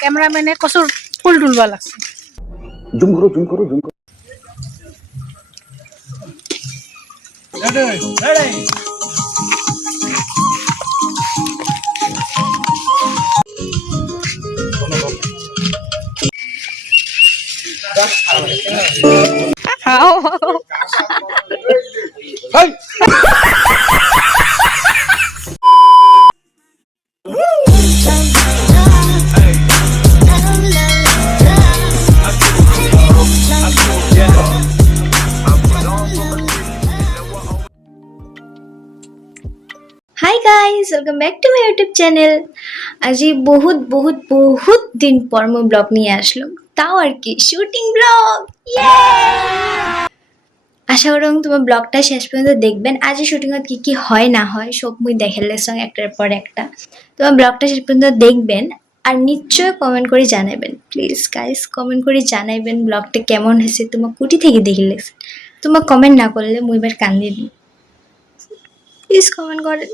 ক্যামেরাম্যানে কসুর ফুল তুলবা লাগছে। জুম করো জুম করো জুম করো। Hi guys welcome back to my YouTube channel. आज बहुत बहुत बहुत दिन पर मैं ब्लॉग नहीं आसलाम, ताओ আর কি শুটিং ব্লগ। আশা করি তোমার ব্লগটা শেষ পর্যন্ত দেখবেন। আজ শুটিংত কি কি হয় না হয় সব মুই দেখাইলে সঙ্গ একটার পর একটা। তোমার ব্লগটা শেষ পর্যন্ত দেখবেন আর নিশ্চয় কমেন্ট করে জানাবেন। প্লিজ গাইস কমেন্ট করে জানাবেন ব্লগটা কেমন হয়েছে, তোমার কুটি থেকে দেখিলে। তোমার কমেন্ট না করলে মুই এবার কান্দি দিই। প্লিজ কমেন্ট করেন।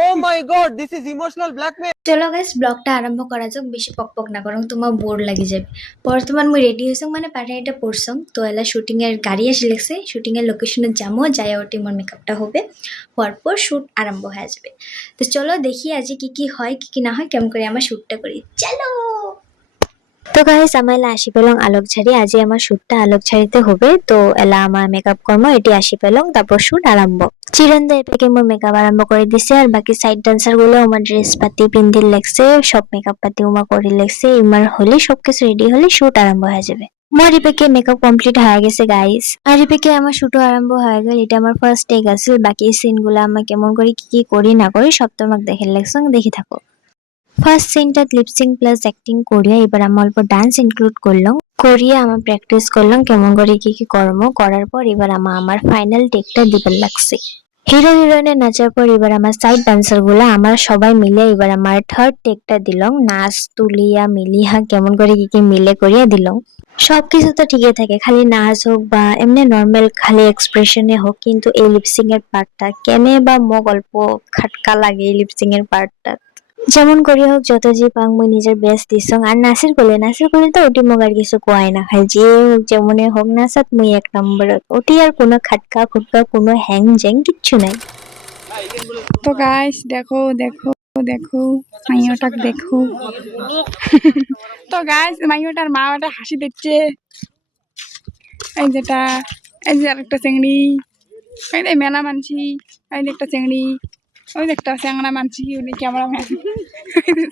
Oh my god, this is emotional blackmail. চলো গাইস ব্লগটা আরম্ভ করা যাক। বেশি পকপক না করো, তোমার বোর লাগি যাবে। বর্তমান মুই রেডি হইছং মানে পাঠাইটা পড়ছং তো এলা শুটিং এর গাড়ি আসি লাগছে। শুটিং এর লোকেশনে যামো, যাই ওটি মোর মেকআপটা হবে, পরপর শুট আরম্ভ হয়ে যাবে। তো চলো দেখি আজ কি কি হয় কি কি না হয়, কেমন করে আমার শুটটা করি। চলো। তো গাইস আমার এলা আসি পেলং আলোকঝাড়ি। আজ আমার শুটটা আলোকঝাড়িতে হবে, তো এলা আমার মেকআপ কর্ম এটি আসি পেলং, তারপর শুট আরম্ভ। চিরন্দা এপেকে মোর মেকআপ আরম্ভ করে দিছে আর বাকি সাইড ডান্সার গুলো আমার ড্রেস পাতি পিন্দিল লাগছে, সব মেকআপ পাতি উমা করে লাগছে। ইমার হলে সবকিছু রেডি হলে শুট আরম্ভ হয়ে যাবে। মোর ইপেকে মেকআপ কমপ্লিট হয়ে গেছে গাইস, আর ইপেকে আমার শুটও আরম্ভ হয়ে গেল। এটা আমার ফার্স্ট টেক আছিল, বাকি সিন গুলো আমার কেমন করে কি কি করি না করি সব তোমাকে দেখে লাগছে, দেখি থাকো। ফার্স্ট সিনটা লিপসিং প্লাস অ্যাক্টিং করিয়া এবার আমি অল্প ডান্স ইনক্লুড করলাম, করিয়া আমার প্র্যাকটিস করলাম কেমন করে কি কি কর্ম করার পর এবার আমার ফাইনাল টেকটা দিবার লাগছে। হিরো হিরোইনের নাচার পর এবার আমার সাইড ডান্সার গুলা আমার সবাই মিলে এবার আমার থার্ড টেকটা দিলাম। নাচ তুলিয়া মিলিয়া কেমন করে কি কি মিলে করিয়া দিলাম। সবকিছু তো ঠিকই থাকে, খালি নাচ হোক বা এমনি নর্মাল খালি এক্সপ্রেশনে হোক, কিন্তু এই লিপসিং এর পার্টটা কেনে বা মোক অল্প খাটকা লাগে। এই লিপসিং এর পার্টটা যেমন করি হোক যত যে পাং মুই নিজের বেস্ট দিছং। আর নাচের কোলে তো ওটি মোক আর কিছু কোয়াই না, খাই যে হোক যেমনে হোক নাচাত মুই এক নম্বর। ওটি আর কোনো খাটকা খুটকা কোনো হ্যাং জ্যাং কিচ্ছু নাই। তো গাইস দেখো দেখো দেখো মাইয়াটাকে দেখো। তো গাইস মাইয়াটার মা ওটা হাসি দিচ্ছে। এই যেটা এই যে আরেকটা চেংড়ি, এই যে মেলা মানছি, এই যে একটা চেংড়ি, ওই যে একটা চ্যাংড়া মানছি, উনি ক্যামেরাম্যান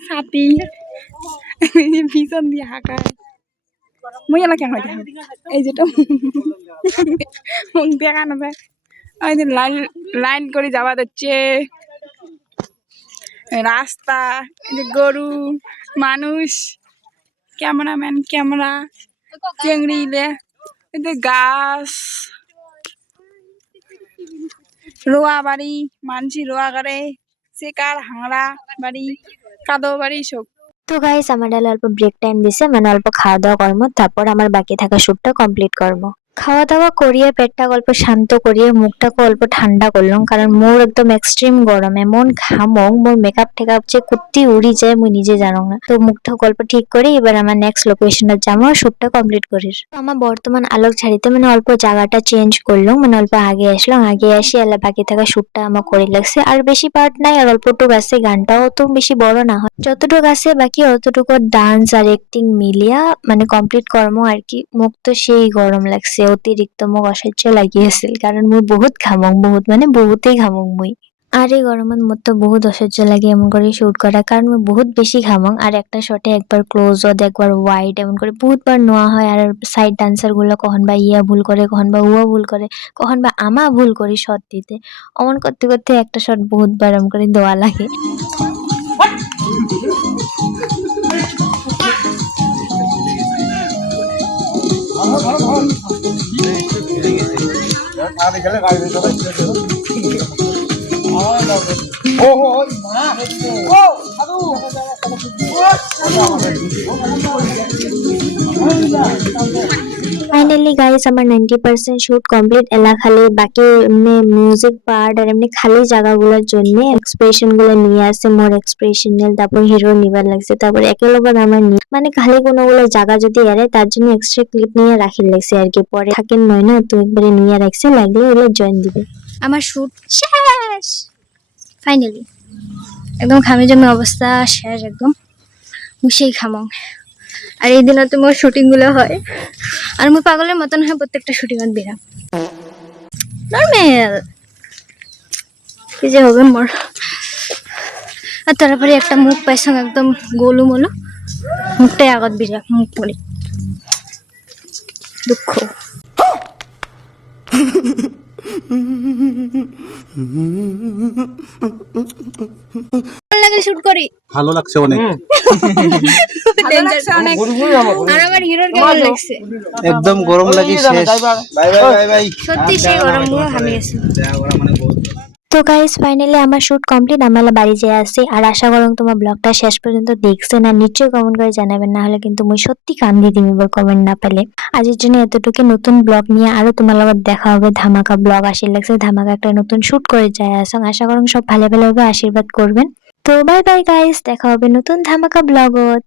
সাথী ভীষণ দিয়ে হাঁকায়। মুই এলা কেন দেখাবো, এই যেটা মুখ দেখানো যায়। ওই যে লাইন লাইন করে যাওয়া যাচ্ছে রাস্তা, এই যে গরু মানুষ, ক্যামেরাম্যান ক্যামেরা, চেংড়ি, এই যে গাছ, রোয়া বাড়ি মানছি রোয়া করে, সেকার হাংড়া বাড়ি কাদো বাড়ি সব। তো গাইস আমার ডালে অল্প ব্রেক টাইম দিছে, মানে অল্প খাওয়া দাওয়া কর্ম, তারপর আমার বাকি থাকা শুটটা কমপ্লিট করবো। খাওয়া দাওয়া করিয়ে পেটটা অল্প শান্ত করিয়ে মুখটাকে অল্প ঠান্ডা করলাম, কারণ মোর একদম এক্সট্রিম গরম, এমন ঘামং মোর মেকআপ টেকআপ যে কুত্তি উড়ি যায় মুই নিজে জানো না। তো মুখটা অল্প ঠিক করে এবার আমার নেক্সট লোকেশনে যাবো আর শুটটা কমপ্লিট করিস। আমার বর্তমান আলোকঝাড়িতে মানে অল্প জায়গাটা চেঞ্জ করলাম, মানে অল্প আগে আসলাম, আগে আসি এলা বাকি থাকা শুটটা আমার করে লাগছে। আর বেশি পার্ট নাই, আর অল্পটুকু আছে, গানটাও তো বেশি বড় না হয়, যতটুকু আছে বাকি অতটুকু ডান্স আর অ্যাক্টিং মিলিয়া মানে কমপ্লিট কর্ম আর কি। মুখ তো সেই গরম লাগছে, অতিরিক্ত মুখ অসহ্য লাগিয়েছিল, কারণ মুই বহুত ঘামং, বহুত মানে বহুতেই ঘামং মুই। আর এই গরমের মধ্যে তো বহুত অসহ্য লাগে এমন করে শুট করা, কারণ মুই বহুত বেশি ঘামং। আর একটা শটে একবার ক্লোজ একবার ওয়াইড এমন করে বহুতবার নেওয়া হয়। আর সাইড ডান্সার গুলো কখন বা ইয়া ভুল করে, কখন বা উয়া ভুল করে, কখন বা আমা ভুল করি শট দিতে। অমন করতে করতে একটা শট বহুতবার এমন করে দেওয়া লাগে। ফাইনালি গাইস আমার 90% শুট কমপ্লিট এলা খালি বাকি এমনি মিউজিক পার্ট আর এমনি খালি জায়গাগুলোর জন্য এক্সপ্রেশন গুলো নিয়ে আসে মোর এক্সপ্রেশনাল তারপর হিরো নিবার লাগছে তারপর একেলগে আমার মানে খালি কোনোগুলো জায়গা যদি এরে তার জন্য এক্সট্রা ক্লিপ নিয়ে রাখি লাগছে আর কি পরে থাকেন নয় না তো একবারে নিয়ে রাখছে লাগলে ওগুলো জয়েন দিবে আমার শুট শেষ ফাইনালি একদম খামে জমে অবস্থা শেষ একদম মুশেই খামং আর এই দিনও তো মোর শুটিং গুলো হয় আর মুই পাগলের মতন হয় প্রত্যেকটা শুটিংত বেরাম নর্মাল কি যে হবে মোর আর তারপরে একটা মুখ পাইছং একদম গোলু মোলু মুখটাই আগত বিরা মুখ পড়ি দুঃখ লাগে শুট করি ভালো লাগছে অনেক অনেক আর আমার হিরোর কেমন লাগছে একদম গরম লাগি শেষ বাই বাই বাই বাই সত্যি সেই গরম মুখ হামিয়ে গেছে তো গাইস ফাইনালি আমার শুট কমপ্লিট আমরা বাড়ি যেয়ে আসছি আর আশা করুন তোমার ব্লগটা শেষ পর্যন্ত দেখছেন আর নিশ্চয়ই কমেন্ট করে জানাবেন না হলে কিন্তু মুই সত্যি কান্দি দিম এবার কমেন্ট না পেলে আজের জন্য এতটুকু নতুন ব্লগ নিয়ে আরো তোমার লগত দেখা হবে ধামাকা ব্লগ আসি লাগছে ধামাকা একটা নতুন শুট করে যায় আসং আশা করুন সব ভালো ভালো হবে আশীর্বাদ করবেন তো বাই বাই গাইস দেখা হবে নতুন ধামাকা ব্লগত